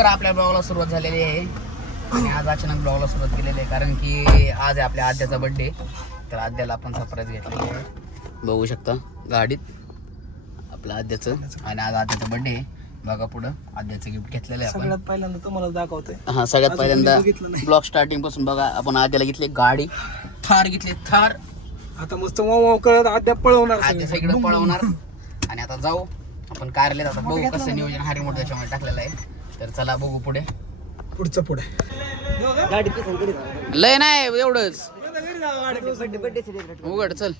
तर आपल्या ब्लॉगला सुरुवात झालेली आहे आणि आज अचानक ब्लॉगला सुरुवात केलेली आहे कारण की आज आहे आपल्या आद्याचा बर्थडे. तर आद्याला आपण सरप्राईज घेतलेली आहे, बघू शकता गाडीत आपल्या आद्याचं. आणि आज आद्याचा बर्थडे आहे, बघा पुढं आद्याचं गिफ्ट घेतलेलं आहे आपण. सगळ्यात पहिल्यांदा तुम्हाला दाखवतोय. हा सगळ्यात पहिल्यांदा ब्लॉग स्टार्टिंग पासून बघा. आपण आद्याला घेतली गाडी, थार घेतली, थार. आता मस्त वाव करत आद्या पळवणार, आद्या सगळं पळवणार. आणि आता जाऊ आपण कार्यालयात, आता बघू कसं नियोजन हारी मोठं त्याच्यामध्ये टाकलेलं आहे. तर चला बघू पुढे, पुढचं पुढे. लय नाही एवढंच उघड चल.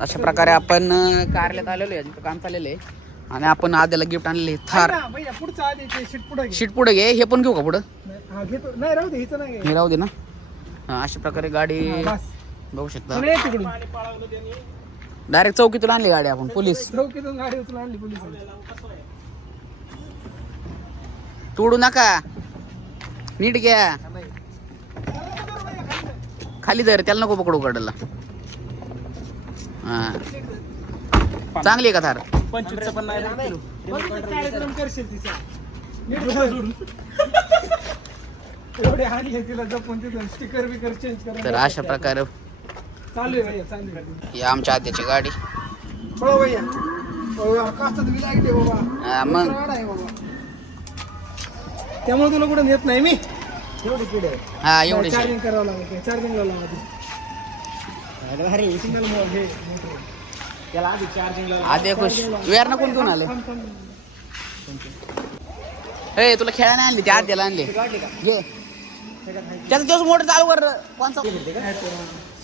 अशा प्रकारे आपण कार्यालयात आलेलो आहे, तिथं काम चाललेलं आहे. आणि आपण आद्याला गिफ्ट आणलेले थार. पुढचं आधी पुढे शीट पुढे घे, हे पण घेऊ का पुढं? नाही राहू दे, हिचं नाही. हे राहू दे ना. हा, अशा प्रकारे गाडी बघू शकता. डायरेक्ट चौकीतून आणली गाडी आपण. पोलीस चौकीतून गाडी उचलून आणली पोलिसांनी. तोडू नका, नीट घ्या. खाली धर, त्याला नको पकडू गाडीला. हा चांगली आहे का थार? 25 पण नाही करशील तिचा. एवढे आणले तिला जपून, तिथून स्टिकर बिकर चेंज करा. तर अशा प्रकारे चालू आहे भैया, चालू आहे. ही आमच्या आद्याची गाडी. पळव भैया, कास्तात बी लाईट आहे बाबा. हा, मग गाड आहे बाबा, त्यामुळे तुला कुठं नेत नाही मी. एवढी पुढे हा एवढी चार्जिंग करावं लागेल, चार्जिंगला लावा सिंगल मोड हे त्याला आधी चार्जिंगला. आद्या खुश. वेअर ना कोण घेऊन आले? ए तुला खेळायला आणली, त्या आद्याला आणली. घे त्याचा दिवस मोठं चालू कर. कोणचा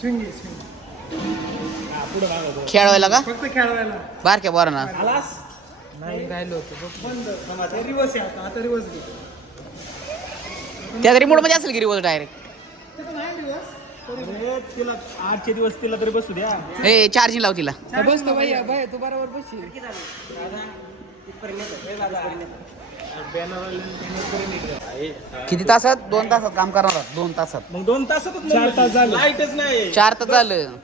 स्विंग खेळवायला का? फक्त खेळवायला. बारक्या बरं ना. आलास नाही राहिलो होतो बंद. रिवर्स आहे आता रिवर्स घे. त्या रिमोट मध्ये असेल की रिवर्स डायरेक्ट. तिला 8 दिवस तिला तरी बसू द्या. ए चार्जिंग लाव तिला. बसतो भैया, भैया तू बरोबर बसशील. किती तासात? 2 तासात काम करणार आहात. 2 तासात. मग 2 तासात 4 तास झाले. लाईटच नाही. 4 तास झालं.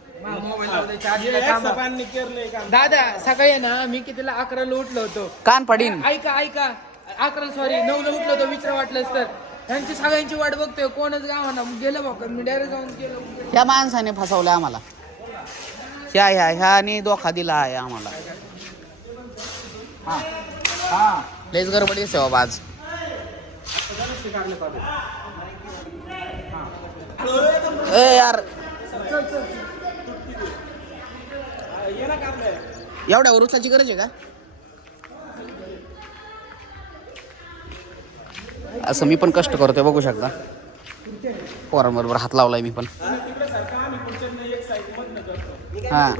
दादा सकाळी ना मी कितीला 11ला उठलो होतो. कान पडीन. ऐका 11 सॉरी 9ला उठलो होतो. विचार वाटलंच तर त्यांची सगळ्यांची वाट बघतोय, कोणच गावाना गेलं बघ. मी डायरेक्ट जाऊन गेलो. ह्या माणसाने फसवलं आम्हाला. ह्याने धोका दिला आहे आम्हाला. लयच गडबडी आहे बाबा आज. ए यार एवढ्या उरुसाची गरज आहे का? असं मी पण कष्ट करतोय, बघू शकता. पोरांबरोबर हात लावलाय मी पण. हा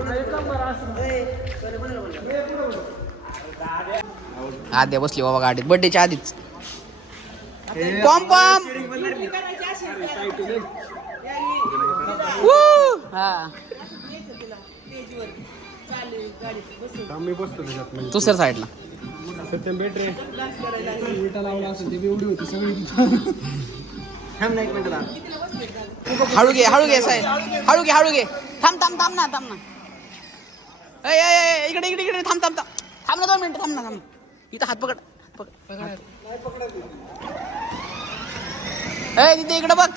आद्या बसली बाबा गाडीत बर्थडेच्या आधीच. पॉम पॉम. हा तू सर साईडला. हळू घे साहेब, हळू घे. थांब ना. इकडे थांब ना 2 मिनिटं. थांब ना. इथं हात पकड. ए तिथे इकडे बघ.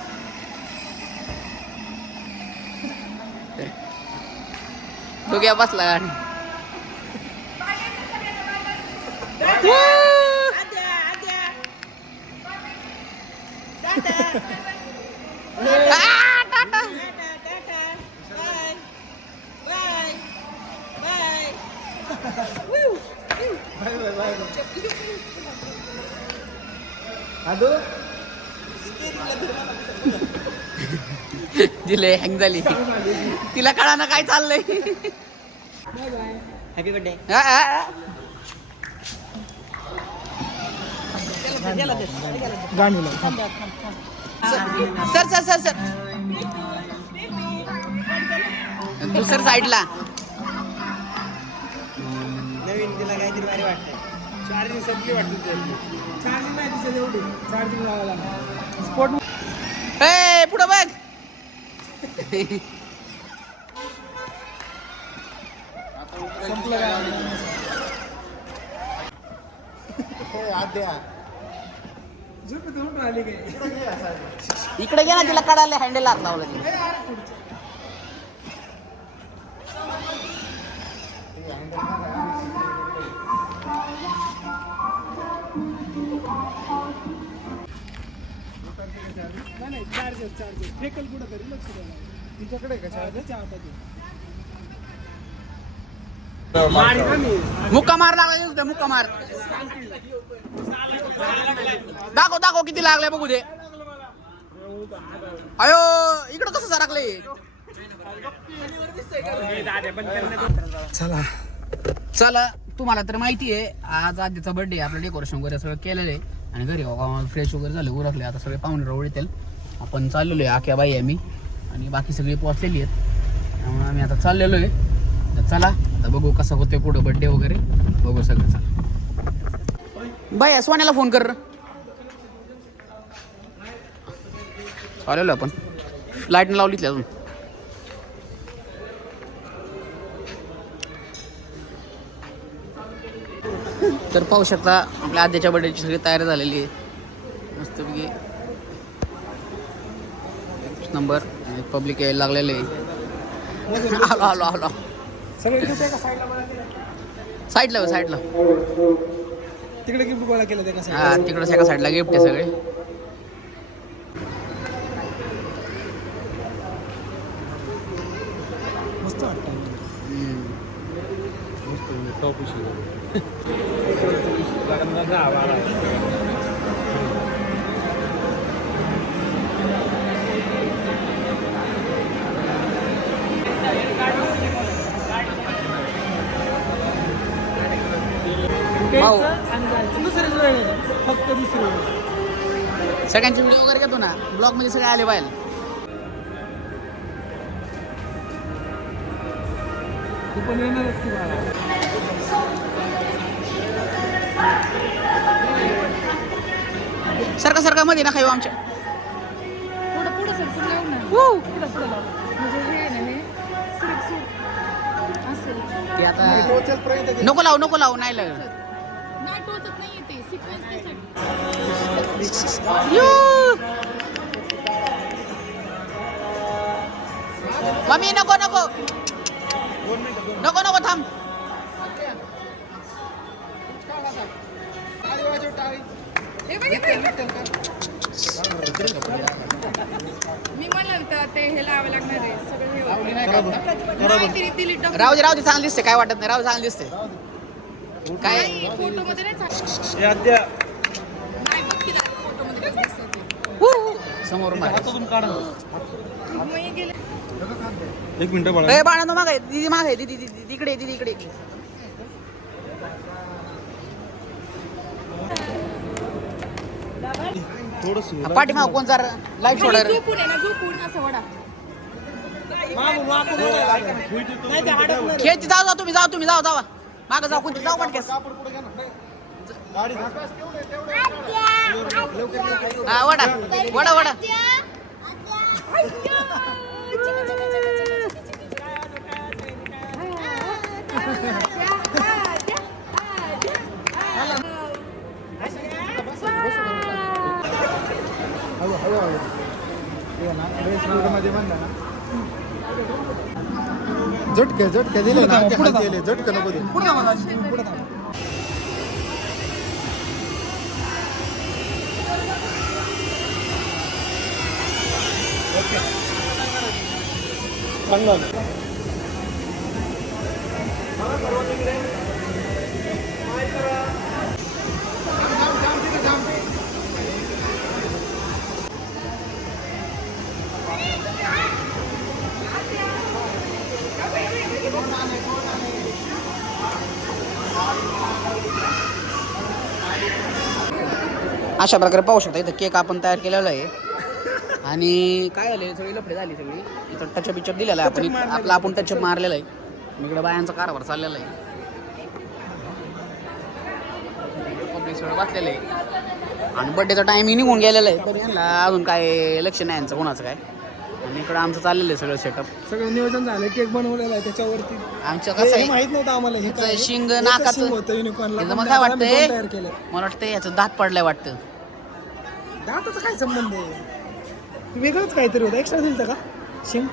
डोक्या बसला गाडी. दिले हँग झाली. तिला कळा ना काय चाललंय. Happy birthday. सर दुसऱ्या साईडला. नवीन तिला काहीतरी भारी वाटतंय. चार्जिंग संपली वाटते. चार्जिंग नाही तिच्यात एवढी. चार्जिंग लावायला स्पॉट. ए पुढं बघ. संपलं झोपेतून राहिली काय इकडे घे ना तिला काढायला हँडल हात लावलं तिला. नाही चार्जर फेकल कुठं तरी लक्ष द्यायला तिच्याकडे का चार्जर मुक्का मार लागला मुक्का मार दाखव किती लागले बघू दे. अयो इकडं कसं सरकले. चला तुम्हाला तर माहिती आहे आज आधीचा बर्थडे आपलं डेकोरेशन वगैरे सगळं केलेलं आहे आणि घरी फ्रेश वगैरे झाले उरकले आता सगळे पाहुणे रावळ येतील. आपण चाललेलो आहे आख्या बाई आम्ही आणि बाकी सगळी पोहोचलेली आहेत त्यामुळे आम्ही आता चाललेलो आहे. तर चला आता बघू कसं होते पुढं बर्थडे वगैरे बघू सगळं. चला बाई सोन्याला फोन कर चाललेलो आपण लाईट लावलीच अजून. तर पाहू शकता आपल्या आद्याच्या बर्थडेची सगळी तयारी झालेली आहे मस्तपैकी नंबर पब्लिक यायला लागलेले आहे. आलो साईडला तिकडे गिफ्ट गोळा केलं ते कसं हा तिकडं एका साईडला गिफ्ट आहे सगळे. मस्त वाटतं फक्त दुसरी सगळ्यांचे व्हिडिओ वगैरे घेतो ना ब्लॉग मध्ये सगळे आले पाहिजे. तू पण येणारच की मला सारखा मध्ये ना खाऊ आमच्या थोडं पुढं सरकून लावू ना. पुढं लाव. म्हणजे हे आहे ना हे सुरक्षित असेल. ते आता टोचलपर्यंत नको लावू नाही लागत. नाही टोचत नाही ते सिक्वेन्स त्यासाठी. मम्मी नको थांब. हे बघ, हे बघ. मी म्हणलं तर ते हे लावावं लागणार आहे सगळं हे होतं. नाही, तिने दिली टप. राहू दे चांगलं दिसते काय वाटत नाही. राहू चांगलं दिसते काय नाही, फोटोमध्ये नाही चांगलं. नाही, बघ की दादा, फोटोमध्ये कसं दिसतं ते. समोरून मग हे गेले. एक मिनिट बाळा तो मागे दीदी मागे दीदी इकडे पाठीमाग कोणचा लाईट सोडर झोपून आहे ना, झोपून असं वडा. खेळती जाऊ तुम्ही जावा मागं जाऊ कोणती जाऊ पटकेस. हा वडा झटके दिले ना झटके नको दे अशा प्रकारे पाहू शकता इथं केक आपण तयार केलेला आहे आणि काय झाले सगळी लफडे झाली सगळी इथं टचअप बिचअप दिलेला आहे आपण आपण टचअप मारलेला आहे इकडे बायांचा कारभार चाललेला आहे पब्लिक सगळं बसलेलं आहे आणि बड्डेचा टायमिंग निघून गेलेला आहे तरी यांना अजून काय लक्ष नाही यांचं कोणाचं काय आणि इकडं आमचं चाललेलं आहे सगळं सेटअप. सगळं नियोजन झालं, केक बनवलेला आहे त्याच्यावरती. आमचं कसं हे आहे, माहित नव्हतं आम्हाला. हे ह्याचं काय आहे? शिंग एकच नाकाचं शिंग होतं युनिकॉर्नला. ह्याचं पण मग काय त्याला आम्ही वाटतंय? दोन तयार केलं. मला वाटतं याचं दात पडलाय वाटतं. दाताचा काय संबंध आहे? वेगळंच काहीतरी होतं. एक्स्ट्रा दिलं का शिंग?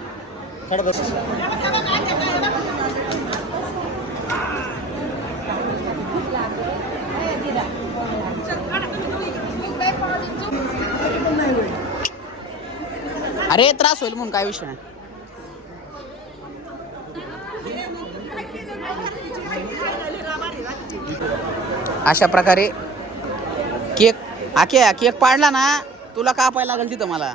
पण नाही होय. अरे त्रास होईल म्हणून काय विषय नाही. अशा प्रकारे केक आख्या केक पाडला ना, तुला कापायला लागेल तिथं मला.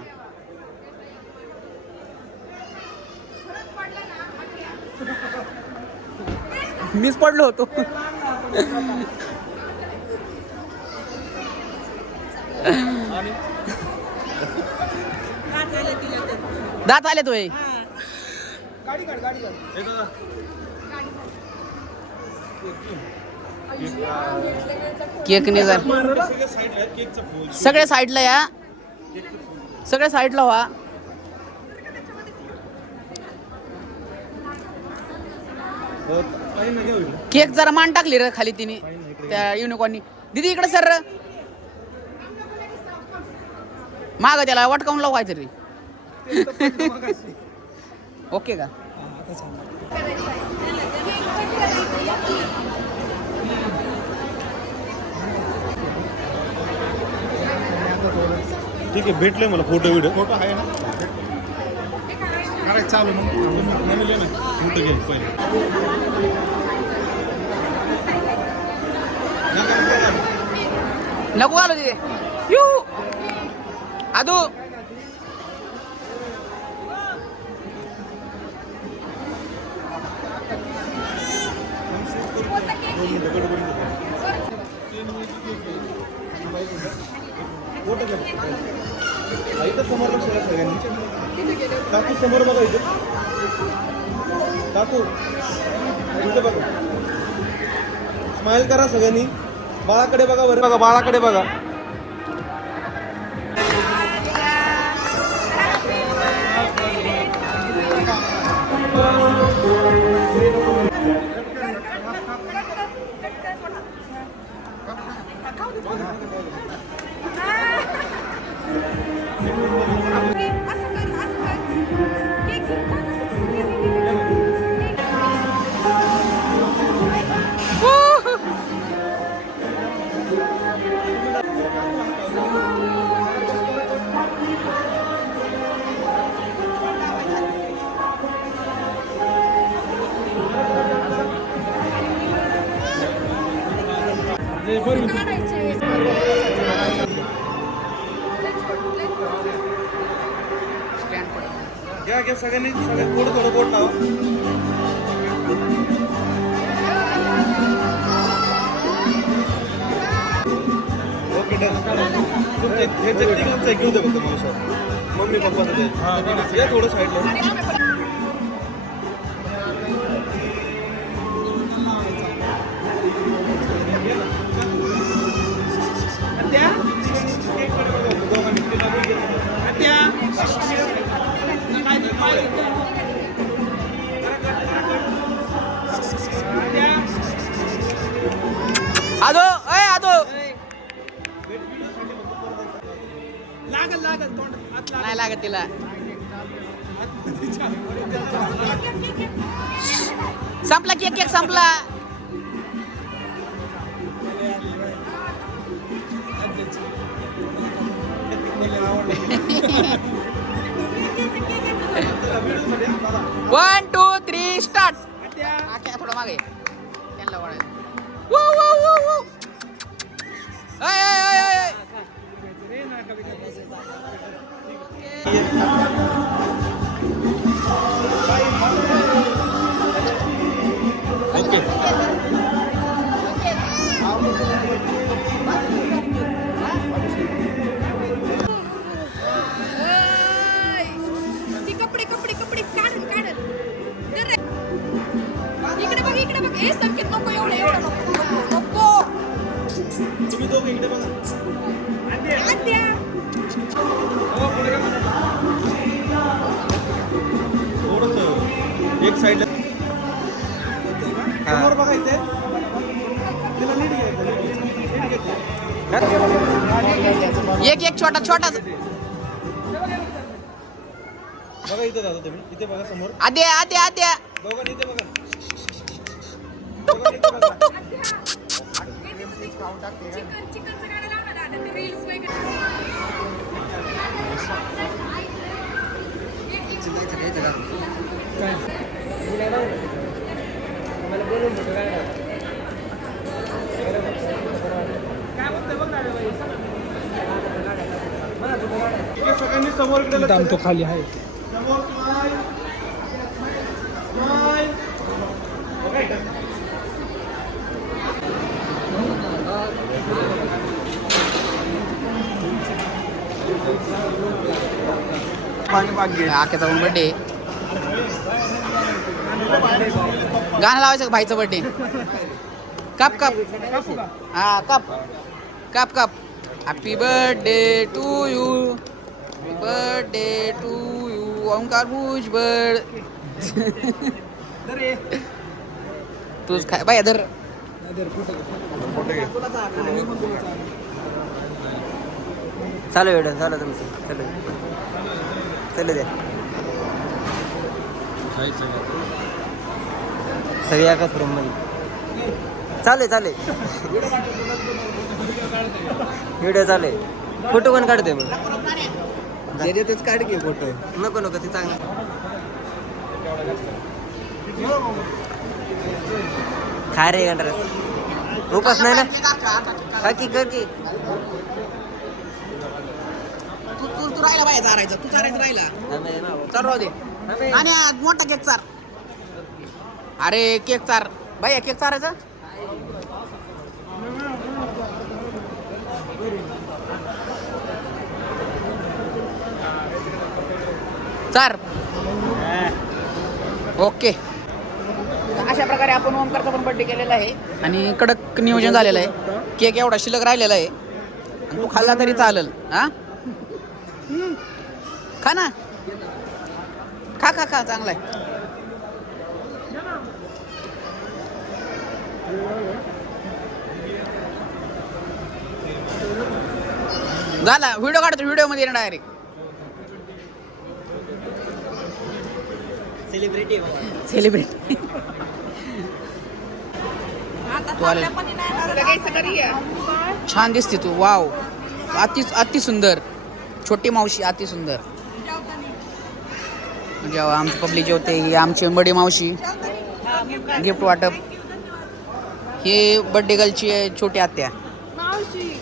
मीच पडलो होतो. दात आले तोय. गाडी काढ, गाडी काढ. केक नाही जर सगळ्या साईडला या, सगळ्या साईडला व्हा. केक जरा मान टाकली रे खाली तिने त्या युनिकॉर्ननी. दीदी इकडे सर, माग त्याला वटकावून लाव काहीतरी. ओके का? ठीक आहे, भेटले मला फोटो आहे ना. करायचं चालू मग म्हणले ना फोटो घे पहिले. नको आलो तिथे. यू आदू फोटो घे. इथं समोर लक्ष द्या सगळ्यांनी. काकू समोर बघा, इथं काकू इथं बघा. स्माइल करा सगळ्यांनी. बाळाकडे बघा बरं, बघा बाळाकडे बघा. घ्या घ्या सगळ्यांनी थोडं थोडं बोट लावा. Okay done. तुमचे हे तिघांचं एक घेऊ दे फक्त मला सर. मम्मी पप्पाचं या थोडं साईडला. आदो अय आदो लागल लागल तोंड हात लागल. नाही लागत तिला. संपला केक, केक संपला. One two three start. थोडं मागे त्यांना वळायला. वू वू वू वू. अय अय अय अय. ओके. ती कपडे कपडे कपडे काढून काढून दे रे. इकडे बघ हे संकेत नको एवढं एवढं नको नको. तुम्ही दोघं इकडे बघा. आद्या हो, पुढे साईडला समोर बघा इथे तिला नीट घ्यायचं एक एक छोटा छोटाच बघा इथे दादा तुम्ही इथे बघा समोर आद्या आद्या आद्या दोघांनी इथे बघा चिकनचं गाणं लावणार दादा ते रील्स वगैरे इकडे सगळ्यांनी समोर इकडे लक्ष तो खाली आहे समोर स्माईल स्माईल आख्याचा पण बर्थडे गाणं लावायचं का भाईचं बर्थडे कप कप हा cup cup cup happy birthday to you happy birthday to you Omkar Bhujbal तूच काय बाय धर चालू एवढं झालं तुमचं चलो चल द्या सगळे एकाच रूम मध्ये चालेल व्हिडिओ चालू आहे फोटो कोण काढते मग तेच काढ की फोटो नको ते चांगलं खा रे गंडरस उपास नाही ना काकी कर की तू राहिला बाय चारायचं तू चारायचं राहिला चार राहू दे आणि मोठा केक चार अरे केक चार बाई केक चारायचा चार ओके अशा प्रकारे आपण ओमकारचा पण बर्थडे केलेला आहे आणि कडक नियोजन झालेलं आहे केक एवढा शिल्लक राहिलेला आहे आणि तू खाल्ला तरी चालेल हा खा ना खा खा खा चांगला आहे झाला व्हिडिओ काढतो व्हिडिओ मध्ये डायरेक्ट सेलिब्रिटी छान दिसते तू वाव अति सुंदर छोटी मावशी अति सुंदर जेव्हा आमची पब्लिक जेवते ही आमची बडी मावशी गिफ्ट वाटप हे बर्थडे गर्लची छोटी आत्या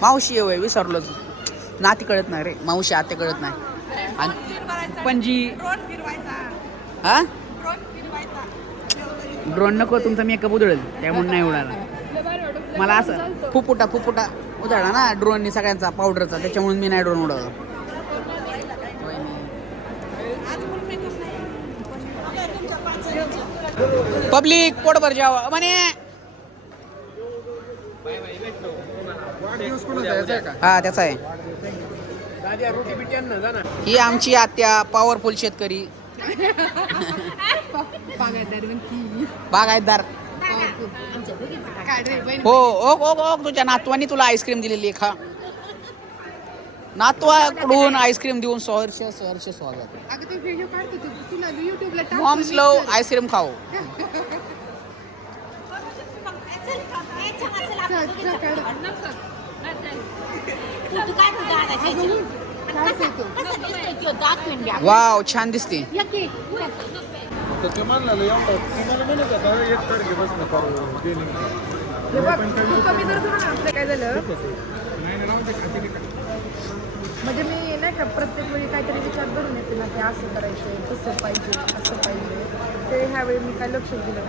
मावशी आहे विसरलोच नाती कळत नाही रे मावशी आत्या कळत नाही आणि पणजी हा ड्रोन नको तुमचा मेकअप उधळेल त्यामुळे नाही उडाला मला असं फुफुटा उधळला ना ड्रोननी सगळ्यांचा पावडरचा त्याच्यामुळे मी नाही ड्रोन उडवला पब्लिक पोटभर जेवा म्हणे हा त्याचा आहे ही आमची आत्या पॉवरफुल शेतकरी बागायतदार हो ओ ओ ओ तुझ्या नातवानी तुला आईस्क्रीम दिलेली आहे खा नातवाकडून आईस्क्रीम देऊन सहर्ष स्वागत मॉम्स लव आईस्क्रीम खाओ वाव छान दिसते काय झालं म्हणजे मी नाही का प्रत्येक वेळी काहीतरी विचार करून येते ना की असं करायचं कसं पाहिजे असं पाहिजे ते ह्यावेळी मी काय लक्ष दिलं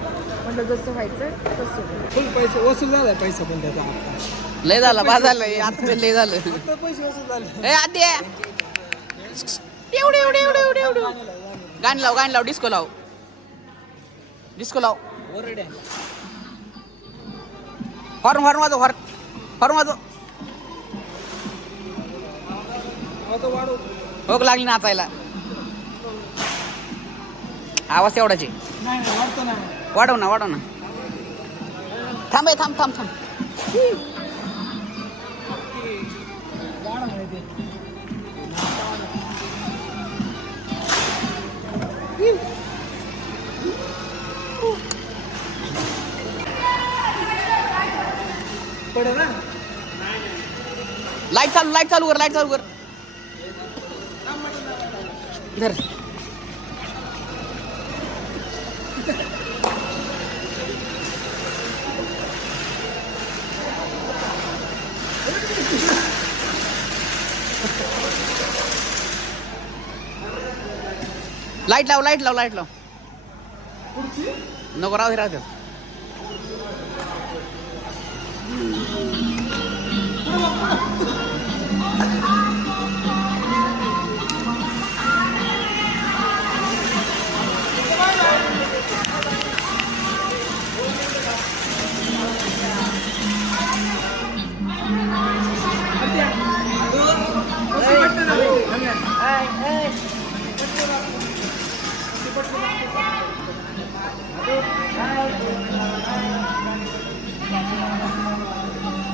म्हटलं जसं व्हायचं तसं फुल पैसे वसूल झाला पैसा पण त्याचा लय झालं बा झालं आता लय झालं पैसे वसूल झाले ए आद्या एवढे गाणी लाव डिस्को लाव हॉर्न वाजव भोग लागली नाचायला आवाज तेवढाच आहे. नाही नाही वाटतो ना वाढव ना वाढव ना. थांब आहे, थांब थांब थांब. गाणं माहिती पडे ना लाईट चालू कर, लाईट चालू कर. धर. लाईट लाव. नको राहू दे.